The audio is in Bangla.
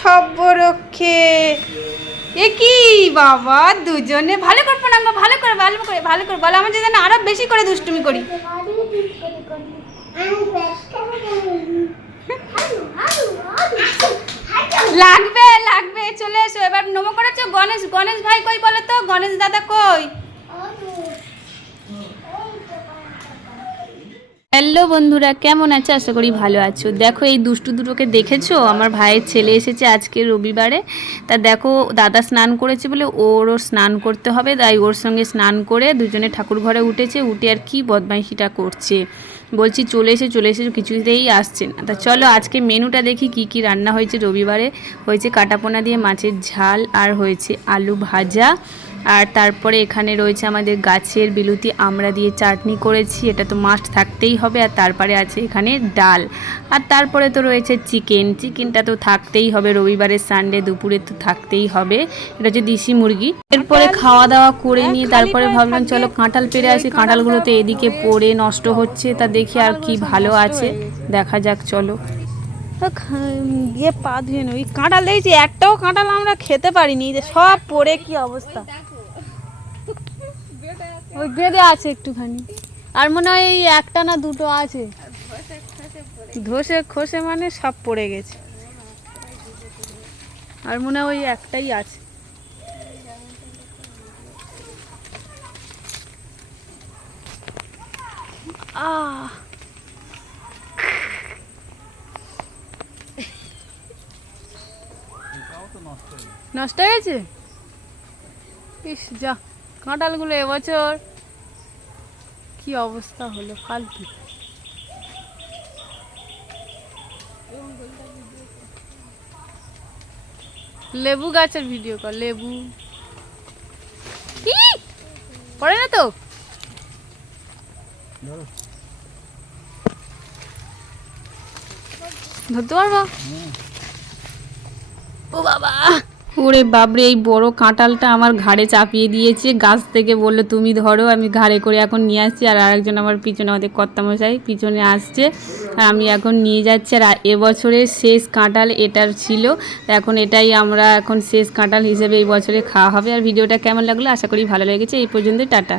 সব্যরক্ষে। এ কি বাবা, দুজনে ভালো করে প্রণাম করো, ভালো করে ভালো করে ভালো করে বলো, আমার যেন আরো বেশি করে দুষ্টুমি করি। লাগবে লাগবে, চলে এসো এবার। নমো করেছো। গণেশ গণেশ ভাই কই বলো তো, গণেশ দাদা কই? হ্যালো বন্ধুরা, কেমন আছো? আশা করি ভালো আছো। দেখো এই দুষ্টু দুটোকে দেখেছো? আমার ভাইয়ের ছেলে এসেছে আজকে রবিবারে। তা দেখো দাদা স্নান করেছে বলে ওরও স্নান করতে হবে, তাই ওর সঙ্গে স্নান করে দুজনে ঠাকুর ঘরে উঠেছে। উঠে আর কি বদমাইশিটা করছে, বলছি চলে এসে কিছুতেই আসছে না। তা চলো আজকে মেনুটা দেখি কি কি রান্না হয়েছে রবিবারে। হয়েছে কাটাপোনা দিয়ে মাছের ঝাল, আর হয়েছে আলু ভাজা, আর তারপরে এখানে রয়েছে আমাদের গাছের বিলুতি আমড়া দিয়ে চাটনি করেছি, এটা তো মাস্ট থাকতেই হবে। আর তারপরে আছে এখানে ডাল, আর তারপরে তো রয়েছে চিকেনটা তো থাকতেই হবে, রবিবারের সানডে দুপুরে তো থাকতেই হবে। এটা হচ্ছে দেশি মুরগি। এরপরে খাওয়া দাওয়া করে নিয়ে তারপরে ভাবলাম চলো কাঁঠাল পেড়ে আসি। কাঁঠালগুলো তো এদিকে পড়ে নষ্ট হচ্ছে, তা দেখি আর কি ভালো আছে দেখা যাক। চলো গিয়ে পা ধুয়ে নি। কাঁঠাল দেখছি, একটাও কাঁঠাল আমরা খেতে পারিনি, সব পড়ে কি অবস্থা। ওই বেঁধে আছে একটুখানি, আর মনে হয় এই একটা না দুটো আছে, ধসে খসে মানে সব পড়ে গেছে, আর মনে হয় ওই একটাই আছে। নষ্ট হয়ে গেছে। ইস যা, কাঁঠালগুলো এবছর কি অবস্থা হলো, ফালতু। লেবু গাছের ভিডিও কর, লেবু পড়ে না তো। ধরতে পারবো? ও বাবা, ওরে বাবরে, এই বড় কাঁঠালটা আমার ঘাড়ে চাপিয়ে দিয়েছে গাছ থেকে, বললো তুমি ধরো, আমি ঘাড়ে করে এখন নিয়ে আসছি। আর আরেকজন আমার পিছনে, আমাদের কর্তামশাই পিছনে আসছে, আর আমি এখন নিয়ে যাচ্ছি। আর এবছরের শেষ কাঁঠাল এটার ছিল, এখন এটাই আমরা এখন শেষ কাঁঠাল হিসেবে এই বছরে খাওয়া হবে। আর ভিডিওটা কেমন লাগলো, আশা করি ভালো লেগেছে। এই পর্যন্ত, টাটা।